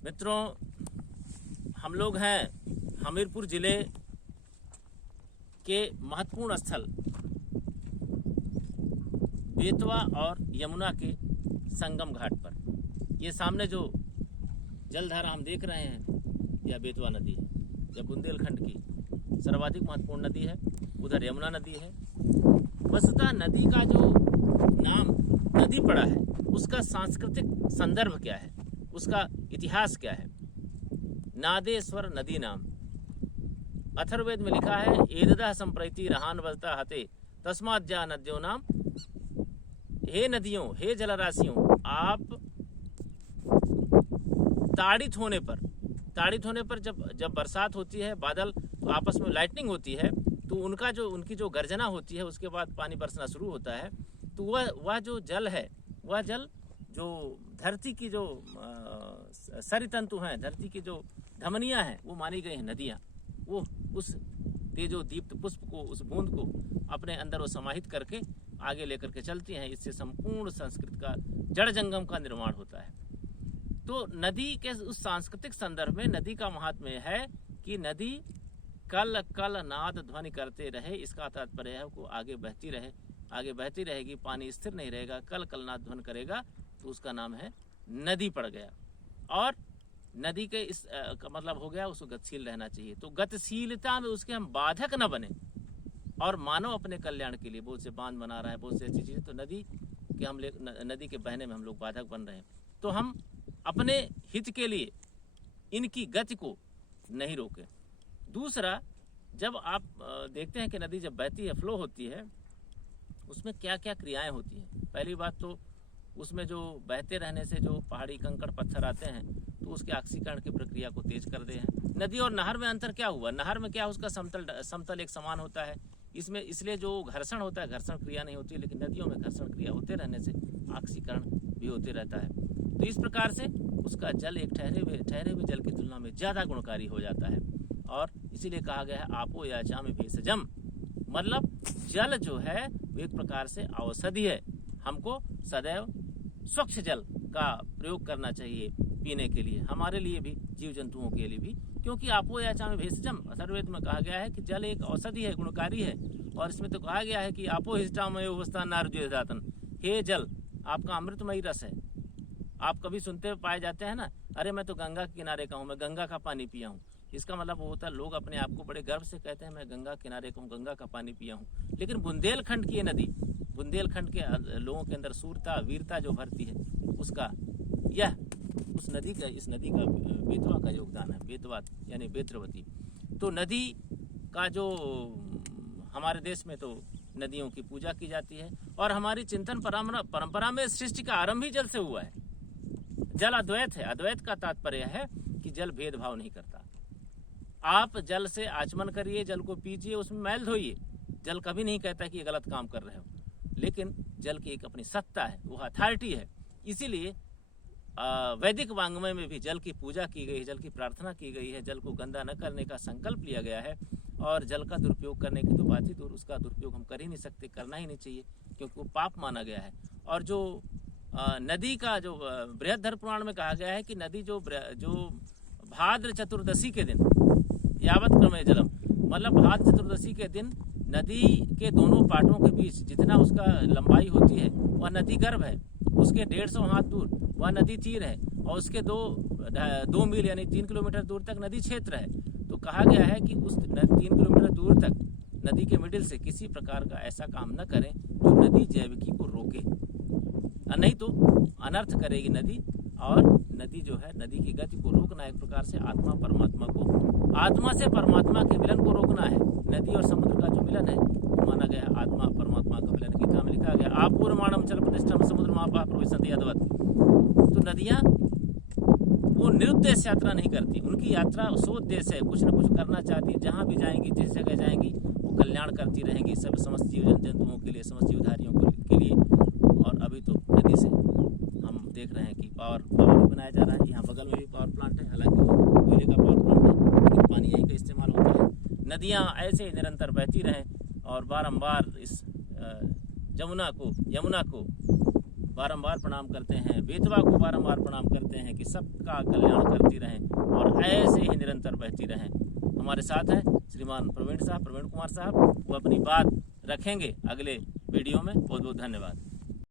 मित्रों, हम लोग हैं हमीरपुर जिले के महत्वपूर्ण स्थल बेतवा और यमुना के संगम घाट पर। ये सामने जो जलधारा हम देख रहे हैं यह बेतवा नदी है, यह बुंदेलखंड की सर्वाधिक महत्वपूर्ण नदी है। उधर यमुना नदी है। वस्तुतः नदी का जो नाम नदी पड़ा है उसका सांस्कृतिक संदर्भ क्या है, उसका इतिहास क्या है। नादेश्वर नदी नाम अथर्ववेद में लिखा है, एददः संप्रति रहान बजता हते तस्मात् जा नद्यो नाम। हे नदियों, हे जलराशियों, आप ताड़ित होने पर जब बरसात होती है, बादल तो आपस में लाइटनिंग होती है, तो उनकी जो गर्जना होती है, उसके बाद पानी बरसना शुरू होता है। तो वह जो जल है, वह जल जो धरती की जो सरितंतु हैं, धरती की जो धमनियां हैं, वो मानी गई हैं नदियां। वो उस तेजो दीप्त पुष्प को, उस बूंद को अपने अंदर वो समाहित करके आगे लेकर के चलती हैं। इससे संपूर्ण संस्कृत का जड़ जंगम का निर्माण होता है। तो नदी के उस सांस्कृतिक संदर्भ में नदी का महात्म्य है कि नदी कल कल नाद ध्वनि करते रहे। इसका तात्पर्य है को आगे बहती रहेगी, पानी स्थिर नहीं रहेगा, कल कल नाद ध्वनि करेगा, तो उसका नाम है नदी पड़ गया। और नदी के इस का मतलब हो गया उसको गतिशील रहना चाहिए। तो गतिशीलता में उसके हम बाधक न बने, और मानव अपने कल्याण के लिए बहुत से बांध बना रहा है, बहुत से ऐसी चीजें, तो नदी के बहने में हम लोग बाधक बन रहे हैं। तो हम अपने हित के लिए इनकी गति को नहीं रोकें। दूसरा, जब आप देखते हैं कि नदी जब बहती है, फ्लो होती है, उसमें क्या क्या क्रियाएं होती हैं। पहली बात तो उसमें जो बहते रहने से जो पहाड़ी कंकड़ पत्थर आते हैं, तो उसके ऑक्सीकरण की प्रक्रिया को तेज कर दे हैं। नदी और नहर में अंतर क्या हुआ? नहर में क्या उसका समतल एक समान होता है, इसमें इसलिए जो घर्षण होता है, घर्षण क्रिया नहीं होती, लेकिन नदियों में घर्षण क्रिया होते रहने से ऑक्सीकरण भी होते रहता है। तो इस प्रकार से उसका जल एक ठहरे हुए जल की तुलना में ज्यादा गुणकारी हो जाता है। और इसीलिए कहा गया है आपो याचामि भेषजम, मतलब जल जो है वो एक प्रकार से औषधि है। हमको सदैव स्वच्छ जल का प्रयोग करना चाहिए पीने के लिए, हमारे लिए भी, जीव जंतुओं के लिए भी, क्योंकि आपो याचामि भेषजम अथर्ववेद में कहा गया है कि जल एक औषधि है, गुणकारी है। और इसमें तो कहा गया है कि आपो हिष्टामयो अवस्था नार्जुदातन, हे जल आपका अमृतमयी रस है। आप कभी सुनते पाए जाते हैं ना, अरे मैं तो गंगा के किनारे का हूँ, मैं गंगा का पानी पिया हूँ। इसका मतलब वो होता है, लोग अपने आप को बड़े गर्व से कहते हैं मैं गंगा किनारे का हूँ, गंगा का पानी पिया हूँ। लेकिन बुंदेलखंड की ये नदी, बुंदेलखंड के लोगों के अंदर सूरता वीरता जो भरती है, उसका यह इस नदी का बेतवा का योगदान है। बेतवा यानी बेत्रवती। तो नदी का जो हमारे देश में तो नदियों की पूजा की जाती है, और हमारी चिंतन परंपरा में सृष्टि का आरंभ ही जल से हुआ है। जल अद्वैत है। अद्वैत का तात्पर्य है कि जल भेदभाव नहीं करता। आप जल से आचमन करिए, जल को पीजिए, उसमें मैल धोइए। जल कभी नहीं कहता कि ये गलत काम कर रहे हो, लेकिन जल की एक अपनी सत्ता है, वो अथॉरिटी है। इसीलिए वैदिक वांग्मय में भी जल की पूजा की गई है, जल की प्रार्थना की गई है, जल को गंदा न करने का संकल्प लिया गया है। और जल का दुरुपयोग करने की तो बात ही दूर, उसका दुरुपयोग हम कर ही नहीं सकते, करना ही नहीं चाहिए, क्योंकि वो पाप माना गया है। और जो नदी का जो बृहद्धर पुराण में कहा गया है कि नदी जो भाद्र चतुर्दशी के दिन यावत क्रमे जलम, मतलब भाद्र चतुर्दशी के दिन नदी के दोनों पाटों के बीच जितना उसका लंबाई होती है वह नदी गर्भ है, उसके 150 हाथ दूर वह नदी तीर है, और उसके 2 मील यानी 3 किलोमीटर दूर तक नदी क्षेत्र है। तो कहा गया है कि उस 3 किलोमीटर दूर तक नदी के मिडिल से किसी प्रकार का ऐसा काम न करें जो नदी जैविकी को रोके, नहीं तो अनर्थ करेगी नदी। और नदी जो है, नदी की गति को रोकना एक प्रकार से आत्मा से परमात्मा के मिलन को रोकना है। नदी और समुद्र का जो मिलन है वो माना गया आत्मा परमात्मा का मिलन। गीता में लिखा गया आप पूर्णमाणम चल प्रतिष्ठम समुद्र मापा प्रवेशन्ति यद्वत्। तो नदियां वो निरुद्देश्य यात्रा नहीं करती, उनकी यात्रा सोद्देश्य है, कुछ न कुछ करना चाहती। जहाँ भी जाएंगी, जिस जगह जाएंगी, वो कल्याण करती रहेंगी सब समस्त जीव जंतुओं के लिए, समस्त जीवधारियों के लिए। और अभी तो नदी से हम देख रहे हैं कि पावर भी बनाया जा रहा है। यहाँ बगल में भी पावर प्लांट है, हालांकि वो कोयले का पावर प्लांट है, लेकिन पानी यही का इस्तेमाल होता है। नदियाँ ऐसे ही निरंतर बहती रहें और बारंबार इस यमुना को बारंबार प्रणाम करते हैं, बेतवा को बारंबार प्रणाम करते हैं कि सबका कल्याण करती रहें और ऐसे ही निरंतर बहती रहें। हमारे साथ हैं श्रीमान प्रवीण कुमार साहब, वो अपनी बात रखेंगे अगले वीडियो में। बहुत बहुत धन्यवाद।